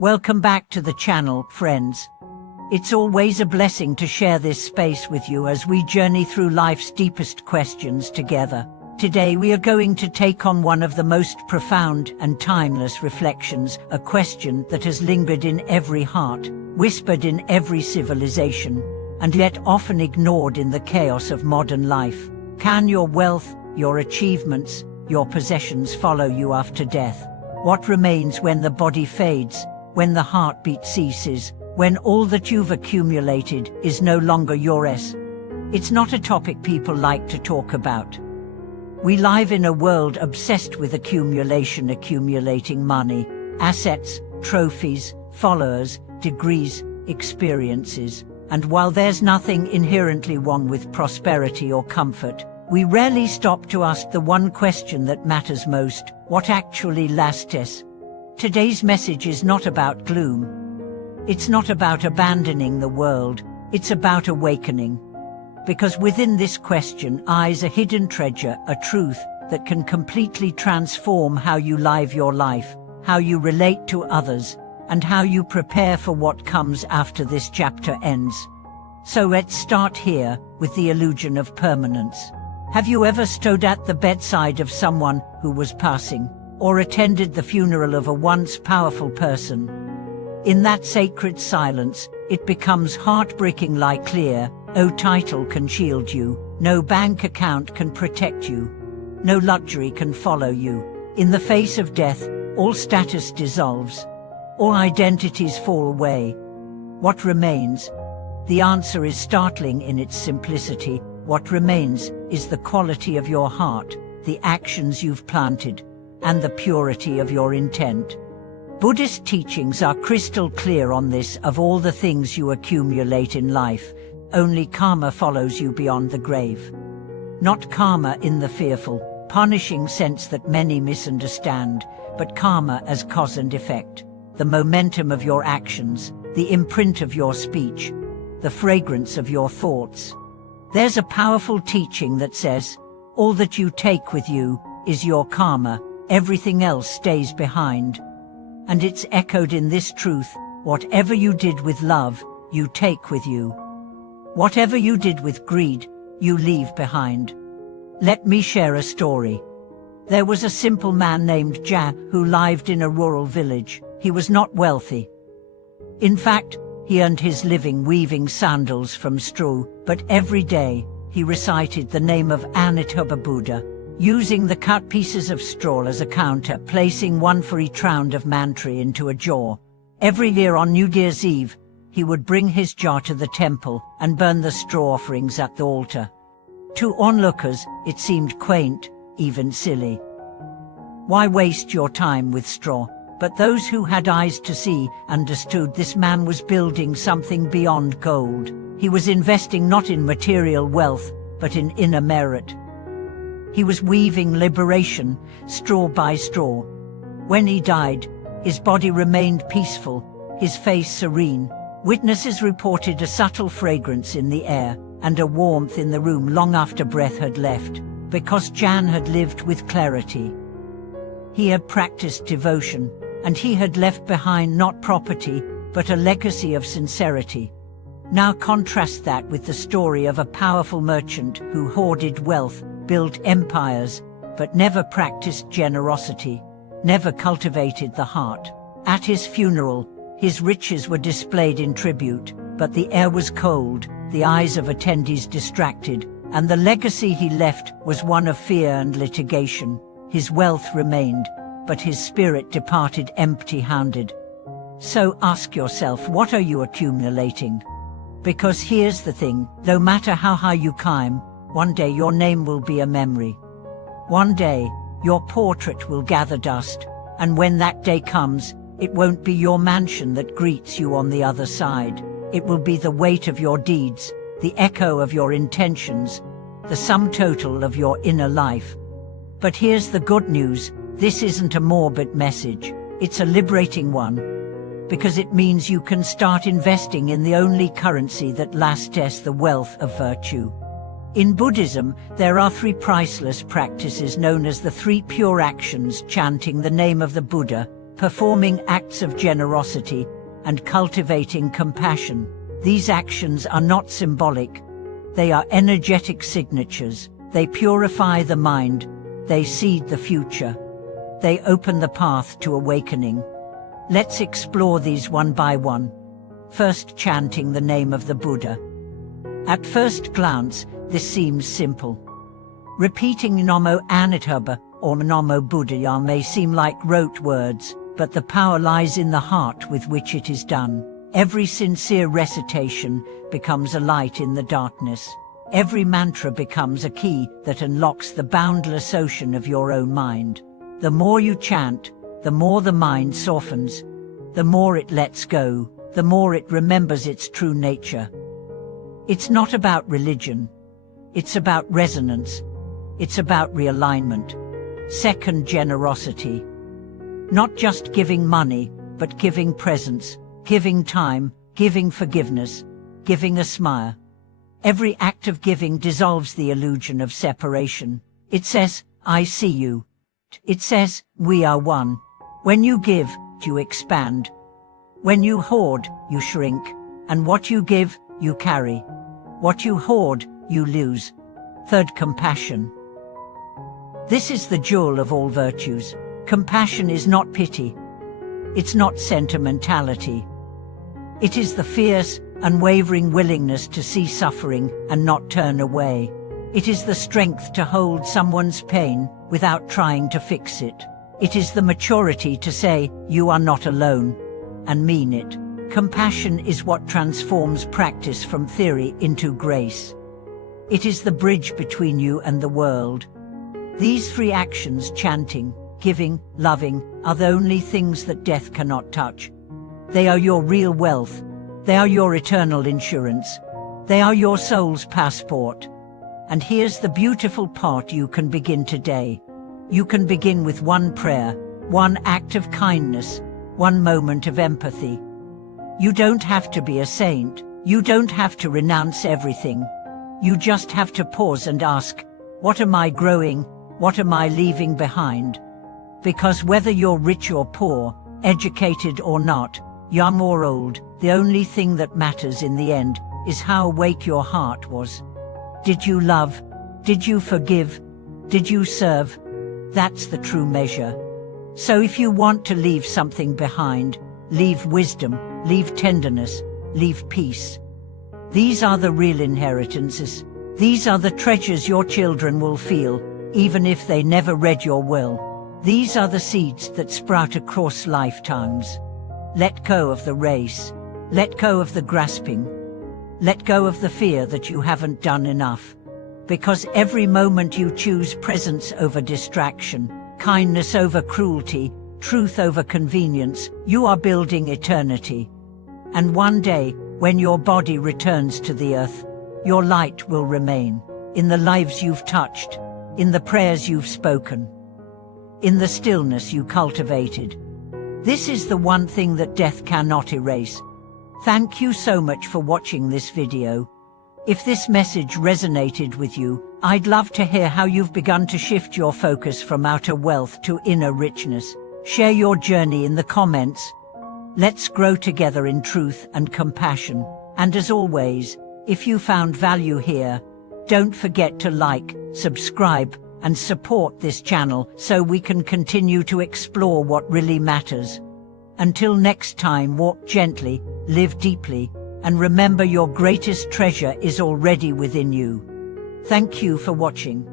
Welcome back to the channel, friends. It's always a blessing to share this space with you as we journey through life's deepest questions together. Today we are going to take on one of the most profound and timeless reflections, a question that has lingered in every heart, whispered in every civilization, and yet often ignored in the chaos of modern life. Can your wealth, your achievements, your possessions follow you after death? What remains when the body fades, when the heartbeat ceases, when all that you've accumulated is no longer yours? It's not a topic people like to talk about. We live in a world obsessed with accumulating money, assets, trophies, followers, degrees, experiences. And while there's nothing inherently wrong with prosperity or comfort, we rarely stop to ask the one question that matters most: what actually lasts? Today's message is not about gloom. It's not about abandoning the world, it's about awakening. Because within this question lies a hidden treasure, a truth that can completely transform how you live your life, how you relate to others, and how you prepare for what comes after this chapter ends. So let's start here, with the illusion of permanence. Have you ever stood at the bedside of someone who was passing, or attended the funeral of a once powerful person? In that sacred silence, it becomes heartbreakingly clear: no title can shield you, no bank account can protect you, no luxury can follow you. In the face of death, all status dissolves, all identities fall away. What remains? The answer is startling in its simplicity. What remains is the quality of your heart, the actions you've planted, and the purity of your intent. Buddhist teachings are crystal clear on this. Of all the things you accumulate in life, only karma follows you beyond the grave. Not karma in the fearful, punishing sense that many misunderstand, but karma as cause and effect. The momentum of your actions, the imprint of your speech, the fragrance of your thoughts. There's a powerful teaching that says, all that you take with you is your karma, everything else stays behind. And it's echoed in this truth: whatever you did with love, you take with you. Whatever you did with greed, you leave behind. Let me share a story. There was a simple man named Ja who lived in a rural village. He was not wealthy. In fact, he earned his living weaving sandals from straw, but every day, he recited the name of Amitabha Buddha, using the cut pieces of straw as a counter, placing one for each round of mantra into a jar. Every year on New Year's Eve, he would bring his jar to the temple and burn the straw offerings at the altar. To onlookers, it seemed quaint, even silly. Why waste your time with straw? But those who had eyes to see understood this man was building something beyond gold. He was investing not in material wealth, but in inner merit. He was weaving liberation, straw by straw. When he died, his body remained peaceful, his face serene. Witnesses reported a subtle fragrance in the air, and a warmth in the room long after breath had left, because Jan had lived with clarity. He had practiced devotion, and he had left behind not property, but a legacy of sincerity. Now contrast that with the story of a powerful merchant who hoarded wealth, built empires, but never practiced generosity, never cultivated the heart. At his funeral, his riches were displayed in tribute, but the air was cold, the eyes of attendees distracted, and the legacy he left was one of fear and litigation. His wealth remained, but his spirit departed empty-handed. So ask yourself, what are you accumulating? Because here's the thing, no matter how high you climb, one day your name will be a memory. One day, your portrait will gather dust, and when that day comes, it won't be your mansion that greets you on the other side. It will be the weight of your deeds, the echo of your intentions, the sum total of your inner life. But here's the good news: this isn't a morbid message, it's a liberating one. Because it means you can start investing in the only currency that lasts, the wealth of virtue. In Buddhism, there are 3 priceless practices known as the 3 pure actions: chanting the name of the Buddha, performing acts of generosity, and cultivating compassion. These actions are not symbolic. They are energetic signatures. They purify the mind. They seed the future. They open the path to awakening. Let's explore these one by one. First, chanting the name of the Buddha. At first glance, this seems simple. Repeating Namo Amitabha or Namo Buddhaya may seem like rote words, but the power lies in the heart with which it is done. Every sincere recitation becomes a light in the darkness. Every mantra becomes a key that unlocks the boundless ocean of your own mind. The more you chant, the more the mind softens. The more it lets go, the more it remembers its true nature. It's not about religion. It's about resonance. It's about realignment. Second, generosity. Not just giving money, but giving presence, giving time, giving forgiveness, giving a smile. Every act of giving dissolves the illusion of separation. It says, I see you. It says, we are one. When you give, you expand. When you hoard, you shrink. And what you give, you carry. What you hoard, you lose. Third, compassion. This is the jewel of all virtues. Compassion is not pity. It's not sentimentality. It is the fierce, unwavering willingness to see suffering and not turn away. It is the strength to hold someone's pain without trying to fix it. It is the maturity to say, you are not alone, and mean it. Compassion is what transforms practice from theory into grace. It is the bridge between you and the world. These three actions, chanting, giving, loving, are the only things that death cannot touch. They are your real wealth. They are your eternal insurance. They are your soul's passport. And here's the beautiful part: you can begin today. You can begin with one prayer, one act of kindness, one moment of empathy. You don't have to be a saint. You don't have to renounce everything. You just have to pause and ask, what am I growing? What am I leaving behind? Because whether you're rich or poor, educated or not, young or old, the only thing that matters in the end is how awake your heart was. Did you love? Did you forgive? Did you serve? That's the true measure. So if you want to leave something behind, leave wisdom, leave tenderness, leave peace. These are the real inheritances. These are the treasures your children will feel, even if they never read your will. These are the seeds that sprout across lifetimes. Let go of the race. Let go of the grasping. Let go of the fear that you haven't done enough. Because every moment you choose presence over distraction, kindness over cruelty, truth over convenience, you are building eternity. And one day, when your body returns to the earth, your light will remain in the lives you've touched, in the prayers you've spoken, in the stillness you cultivated. This is the one thing that death cannot erase. Thank you so much for watching this video. If this message resonated with you, I'd love to hear how you've begun to shift your focus from outer wealth to inner richness. Share your journey in the comments. Let's grow together in truth and compassion. And as always, if you found value here, don't forget to like, subscribe, and support this channel so we can continue to explore what really matters. Until next time, walk gently, live deeply, and remember your greatest treasure is already within you. Thank you for watching.